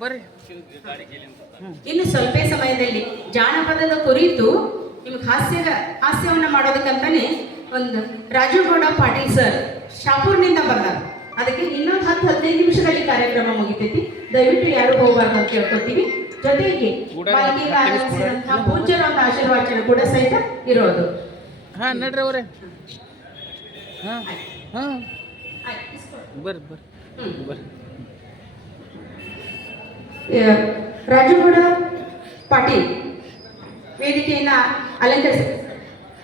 ಬರ್ರಿ. ಇನ್ನು ಸ್ವಲ್ಪ ಸಮಯದಲ್ಲಿ ಜಾನಪದದ ಕುರಿತು ನಿಮ್ಗೆ ಹಾಸ್ಯ ಹಾಸ್ಯವನ್ನು ಮಾಡೋದಕ್ಕಂತಾನೆ ಒಂದು ರಾಜುಗೌಡ ಪಾಟೀಲ್ ಸರ್ ಶಾಪೂರ್ನಿಂದ ಬಂದಾರ. ಅದಕ್ಕೆ ಇನ್ನೊಂದು ಹತ್ತು ಹದಿನೈದು ನಿಮಿಷದಲ್ಲಿ ಕಾರ್ಯಕ್ರಮ ಮುಗಿತೈತಿ. ದಯವಿಟ್ಟು ಯಾರು ಹೋಗಬಾರ್ದು ಅಂತ ಕೇಳ್ಕೊತೀವಿ. ಜೊತೆಗೆ ಪೂಜ್ಯರ ಒಂದು ಆಶೀರ್ವಾಚನ ಕೂಡ ಸಹಿತ ಇರೋದು. ಹಾ ನಡ್ರಿ ಅವರೇ. ಹಾ ಹಾ. ಬರ್ರಿ ಬರ್ರಿ. ಬರ್ರಿ. రజుగూడ పటి. వేదికైన అలంకరి